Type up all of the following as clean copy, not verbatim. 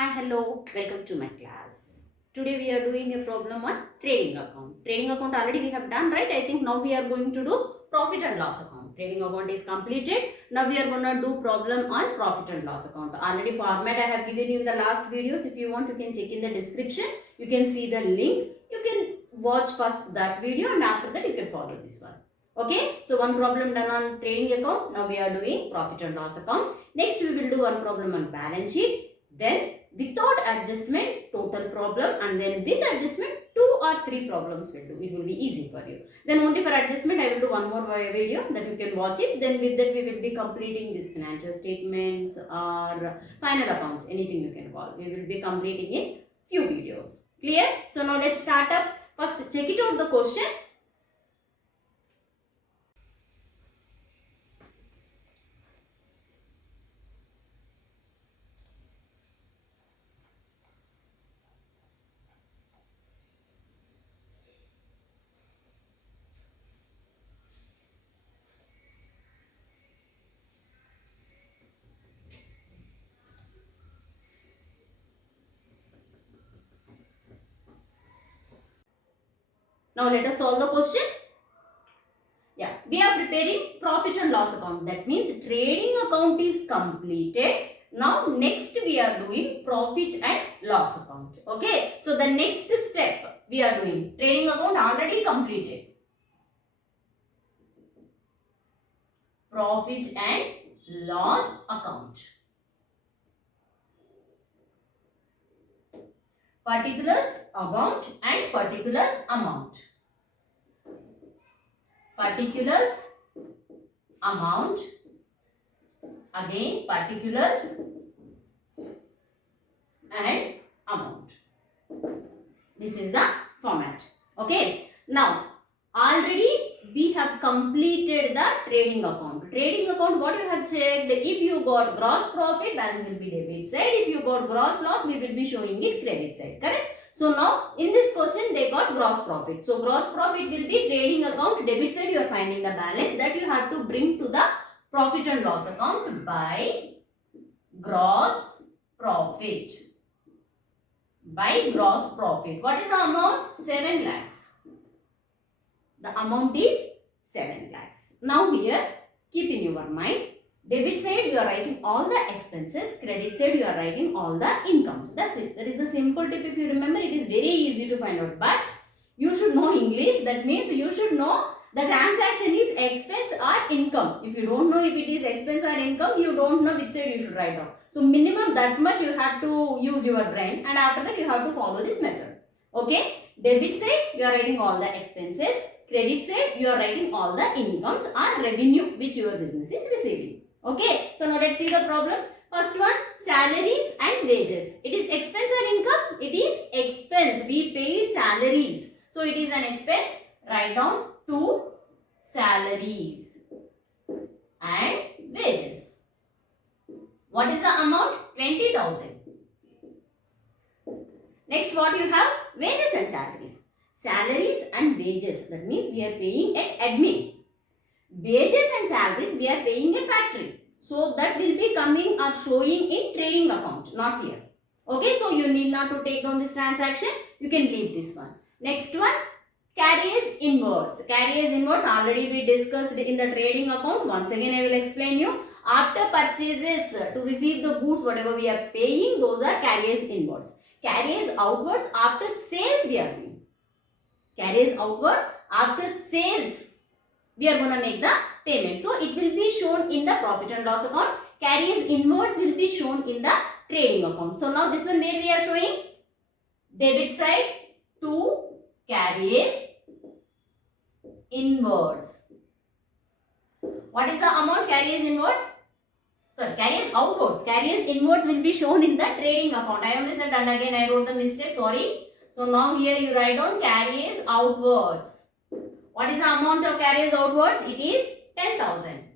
Hi, hello, welcome to my class. Today we are doing a problem on trading account. Trading account already we have done, right? I think now we are going to do profit and loss account. Trading account is completed. Now we are going to do problem on profit and loss account. Already format I have given you in the last videos. If you want, you can check in the description. You can see the link. You can watch first that video and after that you can follow this one. Okay, so one problem done on trading account. Now we are doing profit and loss account. Next we will do one problem on balance sheet. Then without adjustment total problem, and then with adjustment 2 or 3 problems will do. It will be easy for you. Then only for adjustment I will do one more video that you can watch it. Then with that we will be completing these financial statements or final accounts, anything you can call. We will be completing in few videos. Clear? So now let's start up. First check it out the question. Now let us solve the question. Yeah, we are preparing profit and loss account. That means trading account is completed. Now next we are doing profit and loss account. Okay, so the next step we are doing trading account already completed. Profit and loss account. Particulars amount and particulars amount. Particulars amount, again particulars and amount. This is the format. Okay, now already we have completed the trading account. Trading account, what you have checked, if you got gross profit, balance will be debit side. If you got gross loss, we will be showing it credit side. Correct? So now in this question they got gross profit. So gross profit will be trading account, debit side you are finding the balance that you have to bring to the profit and loss account by gross profit. By gross profit. What is the amount? 7 lakhs. The amount is 7 lakhs. Now here keep in your mind, debit side you are writing all the expenses, credit side you are writing all the incomes. That's it. That is the simple tip. If you remember, it is very easy to find out. But you should know English. That means you should know the transaction is expense or income. If you don't know if it is expense or income, you don't know which side you should write down. So minimum that much you have to use your brain, and after that you have to follow this method. Okay. Debit side you are writing all the expenses. Credit side you are writing all the incomes or revenue which your business is receiving. Okay. So now let's see the problem. First one, salaries and wages. It is expense or income? It is expense. We paid salaries. So it is an expense. Write down to salaries and wages. What is the amount? 20,000. Next, what you have? Wages and salaries. Salaries and wages. That means we are paying at admin. Wages and salaries we are paying at factory. So that will be coming or showing in trading account, not here. Okay, so you need not to take down this transaction. You can leave this one. Next one, carries inwards. Carries inwards already we discussed in the trading account. Once again I will explain you. After purchases to receive the goods, whatever we are paying, those are carries inwards. Carries outwards, after sales we are doing. Carries outwards, after sales we are going to make the payment. So it will be shown in the profit and loss account. Carries inwards will be shown in the trading account. So now this one where we are showing debit side to carries inwards. What is the amount? Carries inwards? Sorry, carries outwards. Carries inwards will be shown in the trading account. I only said, and again I wrote the mistake. Sorry. So now here you write down carries outwards. What is the amount of carries outwards? It is 10,000.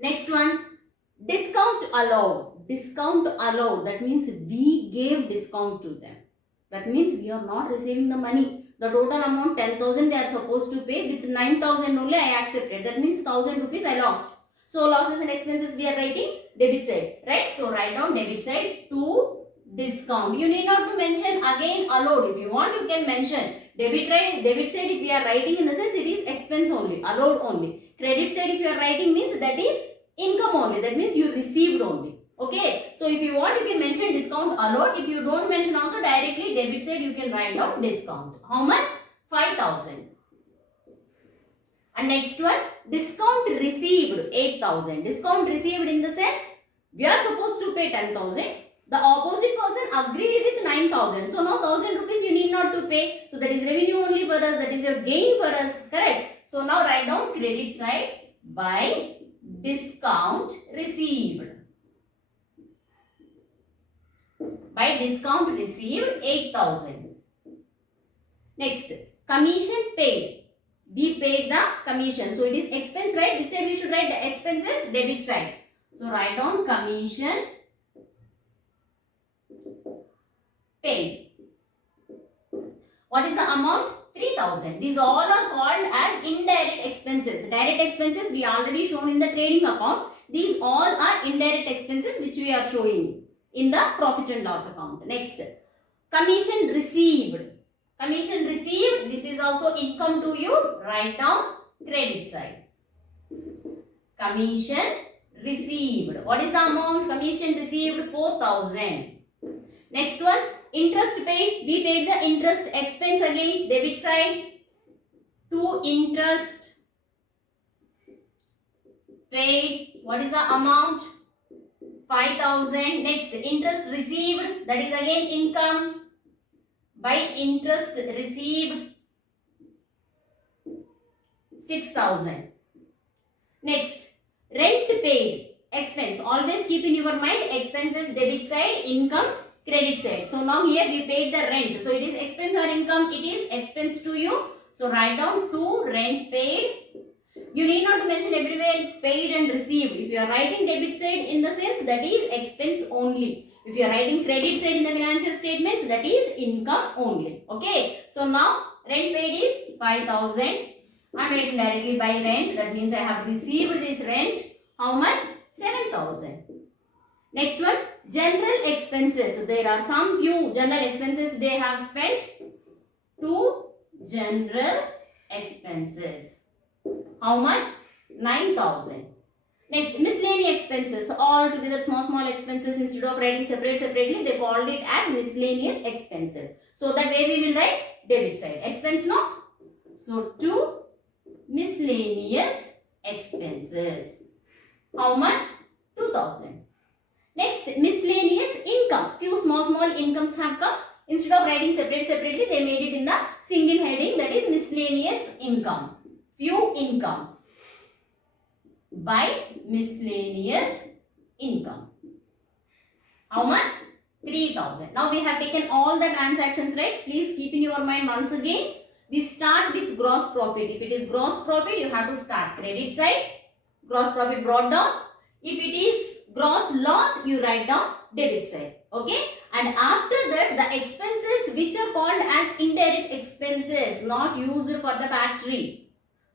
Next one, discount allowed. Discount allowed. That means we gave discount to them. That means we are not receiving the money. The total amount 10,000 they are supposed to pay. With 9,000 only I accepted. That means 1,000 rupees I lost. So losses and expenses we are writing debit side, right? So write down debit side to discount. You need not to mention again allowed. If you want, you can mention debit side. If we are writing in the sense, it is expense only, allowed only. Credit side, if you are writing, means that is income only. That means you received only. Okay. So if you want, you can mention discount allowed. If you don't mention also directly debit side, you can write down discount. How much? 5,000. And next one, discount received 8,000. Discount received in the sense, we are supposed to pay 10,000. The opposite person agreed with 9,000. So now 1,000 rupees you need not to pay. So that is revenue only for us. That is your gain for us. Correct. So now write down credit side by discount received. By discount received 8,000. Next, commission paid. We paid the commission. So it is expense, right? This side we should write the expenses debit side. So write down commission paid. What is the amount? 3,000. These all are called as indirect expenses. Direct expenses we already shown in the trading account. These all are indirect expenses which we are showing in the profit and loss account. Next, commission received. Commission received, this is also income to you. Write down credit side. Commission received. What is the amount? Commission received 4,000. Next one, interest paid. We paid the interest expense again. Debit side. To interest paid. What is the amount? 5,000. Next, interest received. That is again income. By interest received 6,000. Next, rent paid, expense. Always keep in your mind expenses debit side, incomes credit side. So now here we paid the rent. So it is expense or income? It is expense to you. So write down to rent paid. You need not to mention everywhere paid and received. If you are writing debit side in the sense, that is expense only. If you are writing credit side in the financial statements, that is income only. Okay. So now rent paid is 5,000. I am writing directly by rent. That means I have received this rent. How much? 7,000. Next one, general expenses. There are some few general expenses they have spent. To general expenses. How much? 9,000. Next, miscellaneous expenses. All together small expenses, instead of writing separately, they called it as miscellaneous expenses. So that way we will write debit side. Expense, no? So to miscellaneous expenses. How much? 2,000. Next, miscellaneous income. Few small incomes have come. Instead of writing separately, they made it in the single heading, that is miscellaneous income. Few income. By miscellaneous income. How much? 3,000. Now we have taken all the transactions, right? Please keep in your mind once again. We start with gross profit. If it is gross profit, you have to start credit side. Gross profit brought down. If it is gross loss, you write down debit side. Okay? And after that, the expenses which are called as indirect expenses, not used for the factory.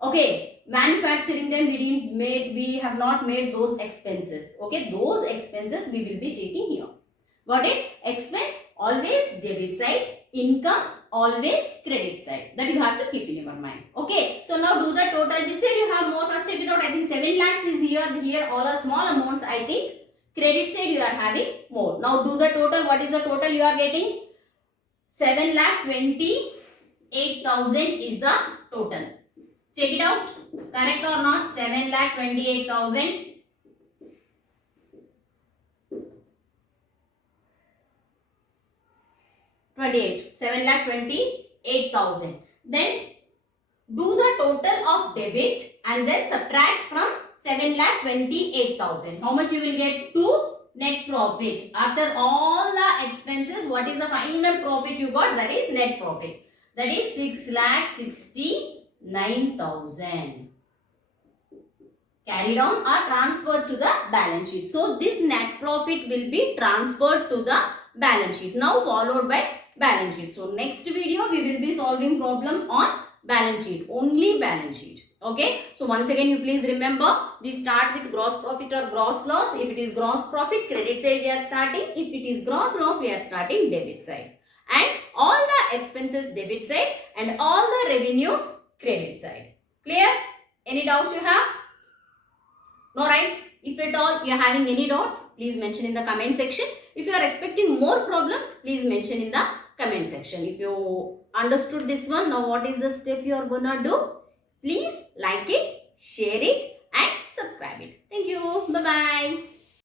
Okay? Manufacturing them we have not made those expenses. Okay, those expenses we will be taking here. Got it? Expense always debit side, income always credit side. That you have to keep in your mind. Okay, so now do the total. Which side you have more? First check it out. I think 7 lakhs is here. Here all are small amounts. I think credit side you are having more. Now do the total. What is the total you are getting? 7,28,000 is the total. Check it out. Correct or not? 7,28,000. 7,28,000. Then do the total of debit and then subtract from 7,28,000. How much you will get? To net profit. After all the expenses, what is the final profit you got? That is net profit. That is 6,69,000. Carried on or transferred to the balance sheet. So this net profit will be transferred to the balance sheet. Now followed by balance sheet. So next video we will be solving problem on balance sheet. Only balance sheet. Okay, so once again you please remember, we start with gross profit or gross loss. If it is gross profit, credit side we are starting. If it is gross loss, we are starting debit side. And all the expenses debit side and all the revenues credit side. Clear? Any doubts you have? No, right? If at all you are having any doubts, please mention in the comment section. If you are expecting more problems, please mention in the comment section. If you understood this one, now what is the step you are gonna do? Please like it, share it and subscribe it. Thank you. Bye-bye.